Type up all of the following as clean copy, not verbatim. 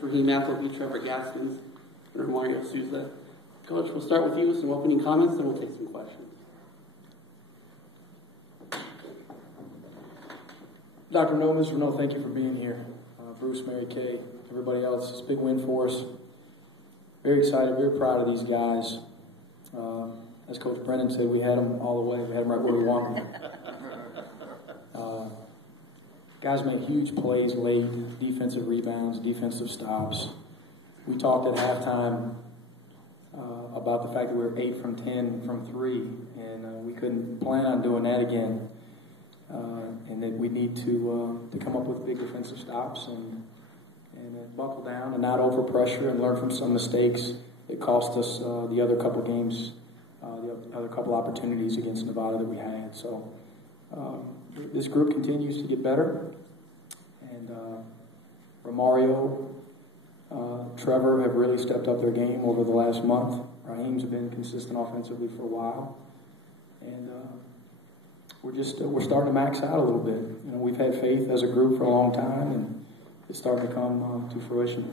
Raheem, Appleby, Trevor, Gaskins, and Romario Souza. Coach, we'll start with you with some opening comments, then we'll take some questions. Dr. No, Mr. No, thank you for being here. Bruce, Mary Kay, everybody else, it's a big win for us. Very excited, very proud of these guys. As Coach Brennan said, we had them all the way. We had them right where we wanted them. Guys make huge plays late, defensive rebounds, defensive stops. We talked at halftime about the fact that we were 8 from 10 from 3, and we couldn't plan on doing that again. And that we need to come up with big defensive stops and buckle down and not over pressure and learn from some mistakes that cost us the other couple games, the other couple opportunities against Nevada that we had. So this group continues to get better, and Romario, Trevor have really stepped up their game over the last month. Raheem's been consistent offensively for a while, and we're starting to max out a little bit. You know, we've had faith as a group for a long time, and it's starting to come to fruition.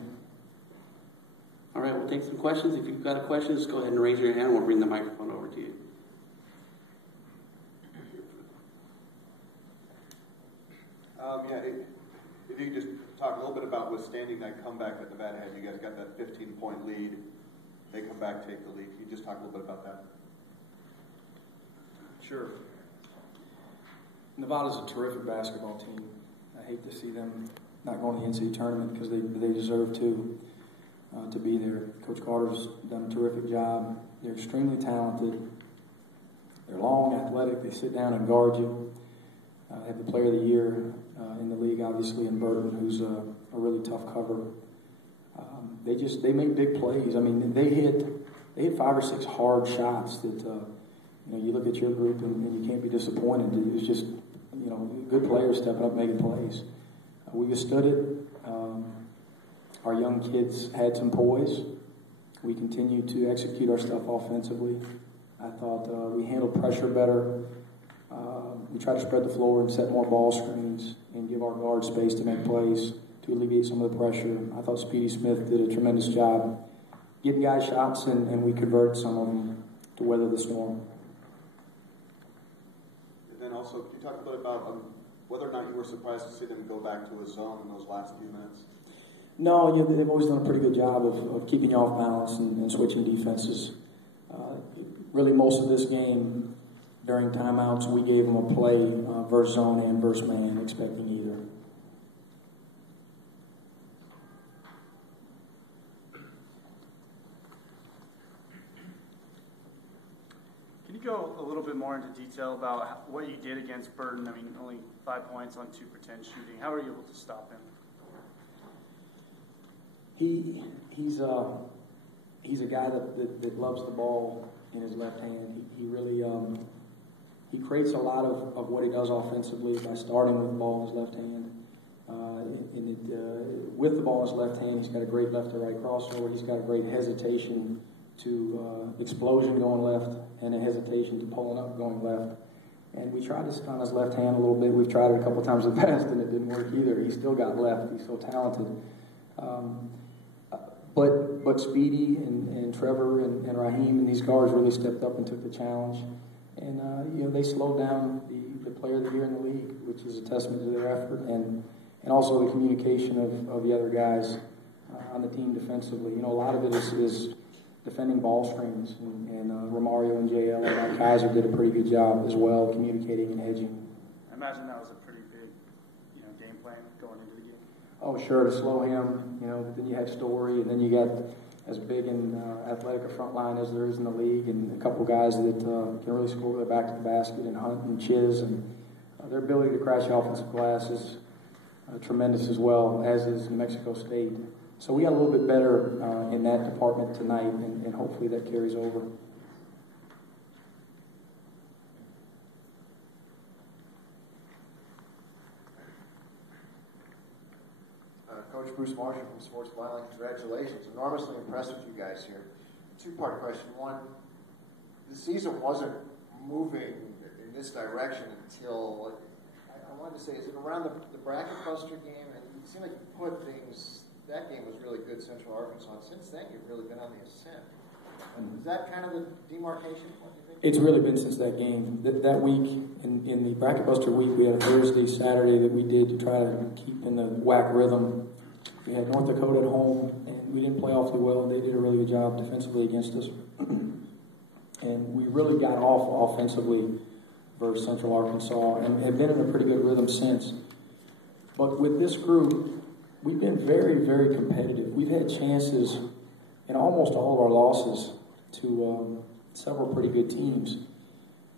All right, we'll take some questions. If you've got a question, just go ahead and raise your hand. We'll bring the microphone over to you. If you could just talk a little bit about withstanding that comeback that Nevada had. You guys got that 15-point lead. They come back, take the lead. Can you just talk a little bit about that? Sure. Nevada's a terrific basketball team. I hate to see them not going to the NCAA tournament because they deserve to be there. Coach Carter's done a terrific job. They're extremely talented. They're long, athletic. They sit down and guard you. Have the player of the year in the league, obviously, in Burton, who's a really tough cover. They make big plays. I mean, they hit 5 or 6 hard shots that you look at your group and you can't be disappointed. It's just good players stepping up making plays. We withstood it. Our young kids had some poise. We continued to execute our stuff offensively. I thought we handled pressure better. We tried to spread the floor and set more ball screens and give our guard space to make plays to alleviate some of the pressure. I thought Speedy Smith did a tremendous job getting guys shots, and we converted some of them to weather the storm. And then also, could you talk a bit about whether or not you were surprised to see them go back to a zone in those last few minutes? No, they've always done a pretty good job of keeping you off balance and switching defenses. Really, most of this game, during timeouts, we gave them a play versus zone and versus man, expecting either. Can you go a little bit more into detail about what you did against Burton? I mean, only 5 points on 2 for 10 shooting. How were you able to stop him? He's a guy that loves the ball in his left hand. He really he creates a lot of what he does offensively by starting with the ball in his left hand. With the ball in his left hand, he's got a great left to right crossover. He's got a great hesitation to explosion going left and a hesitation to pulling up going left. And we tried this on his left hand a little bit. We've tried it a couple times in the past, and it didn't work either. He's still got left. He's so talented. But Speedy and Trevor and Raheem and these guards really stepped up and took the challenge. And, they slowed down the player of the year in the league, which is a testament to their effort and also the communication of the other guys on the team defensively. A lot of it is defending ball screens, and Romario and JL and Matt Kaiser did a pretty good job as well, communicating and hedging. I imagine that was a pretty big, game plan going into the game. Oh, sure, to slow him, but then you have Story, and then you got as big and athletic a front line as there is in the league, and a couple guys that can really score with their back to the basket, and Hunt and Chiz, and their ability to crash the offensive glass is tremendous as well, as is New Mexico State. So we got a little bit better in that department tonight, and hopefully that carries over. Coach Bruce Marshall from Sports Violin, congratulations. Enormously impressed with you guys here. Two-part question. One, the season wasn't moving in this direction until, I wanted to say, is it around the bracket buster game? And it seemed like you put things, that game was really at Central Arkansas. And since then, you've really been on the ascent. Is that kind of the demarcation? What do you think? It's really been since that game. That week, in the Bracket Buster week, we had a Thursday, Saturday that we did to try to keep in the WAC rhythm. We had North Dakota at home, and we didn't play awfully well, and they did a really good job defensively against us. And we really got off offensively versus Central Arkansas, and have been in a pretty good rhythm since. But with this group, we've been very, very competitive. We've had chances in almost all of our losses to several pretty good teams.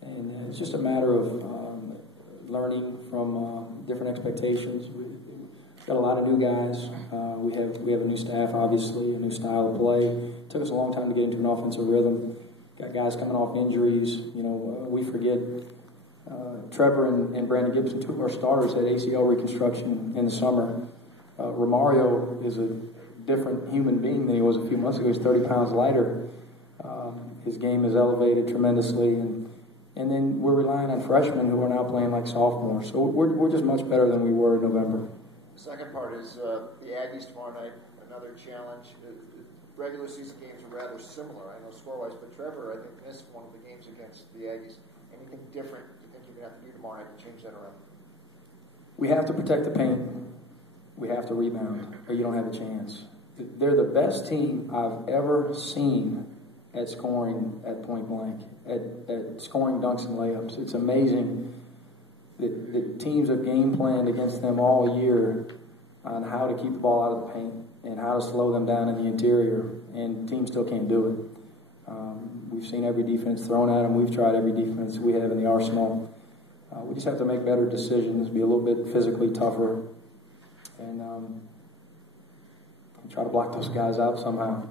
And it's just a matter of learning from different expectations. We've got a lot of new guys. We have a new staff, obviously, a new style of play. It took us a long time to get into an offensive rhythm. Got guys coming off injuries. We forget Trevor and Brandon Gibson, two of our starters, had ACL reconstruction in the summer. Romario is a different human being than he was a few months ago. He's 30 pounds lighter. His game is elevated tremendously, and then we're relying on freshmen who are now playing like sophomores. So we're just much better than we were in November. The second part is the Aggies tomorrow night, another challenge. The regular season games are rather similar, I know score-wise, but Trevor, I think, missed one of the games against the Aggies. Anything different you think you're going to have to do tomorrow night to change that around? We have to protect the paint. We have to rebound, or you don't have a chance. They're the best team I've ever seen at scoring at point blank, at scoring dunks and layups. It's amazing that teams have game planned against them all year on how to keep the ball out of the paint and how to slow them down in the interior, and teams still can't do it. We've seen every defense thrown at them. We've tried every defense we have in the arsenal. We just have to make better decisions, be a little bit physically tougher, and try to block those guys out somehow.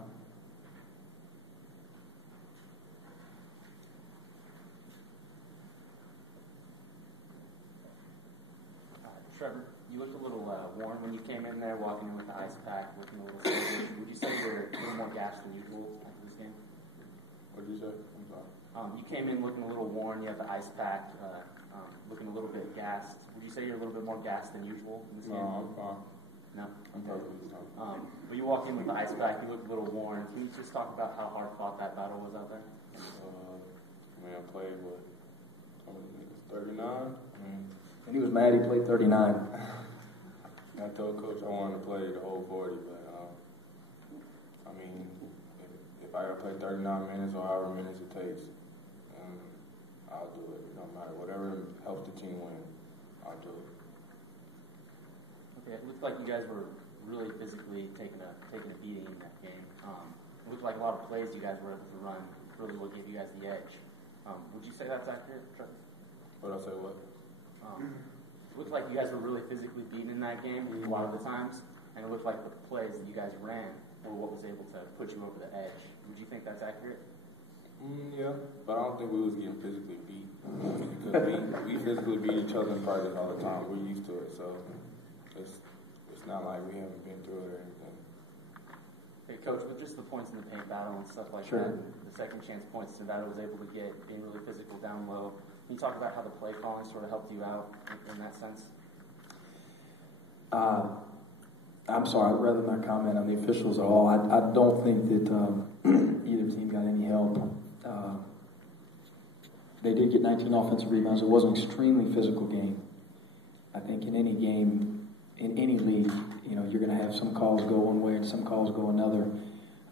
Trevor, you looked a little worn when you came in there, walking in with the ice pack, looking a little sluggish. Would you say you're a little more gassed than usual after this game? What did you say? I'm sorry. You came in looking a little worn. You have the ice pack, looking a little bit gassed. Would you say you're a little bit more gassed than usual in this game? No, I'm fine. No? I'm perfectly fine. But you walk in with the ice pack, you look a little worn. Can you just talk about how hard fought that battle was out there? I played, 39? And he was mad he played 39. I told Coach I wanted to play the whole 40, but if I gotta play 39 minutes or however minutes it takes, I'll do it. It don't matter. Whatever helps the team win, I'll do it. Okay, it looked like you guys were really physically taking a beating in that game. It looked like a lot of plays you guys were able to run really will give you guys the edge. Would you say that's accurate, Trevor? But I'll say what? It looked like you guys were really physically beaten in that game a lot of the times, and it looked like the plays that you guys ran were what was able to put you over the edge. Would you think that's accurate? Yeah, but I don't think we was getting physically beat. Because we physically beat each other in practice all the time. We're used to it, so it's not like we haven't been through it or anything. Hey, Coach, with just the points in the paint battle and stuff like Sure. that, the second chance points that I was able to get, being really physical down low, can you talk about how the play calling sort of helped you out in that sense? I'm sorry, I'd rather not comment on the officials at all. I don't think that either team got any help. They did get 19 offensive rebounds. It was an extremely physical game. I think in any game, in any league, you're going to have some calls go one way and some calls go another.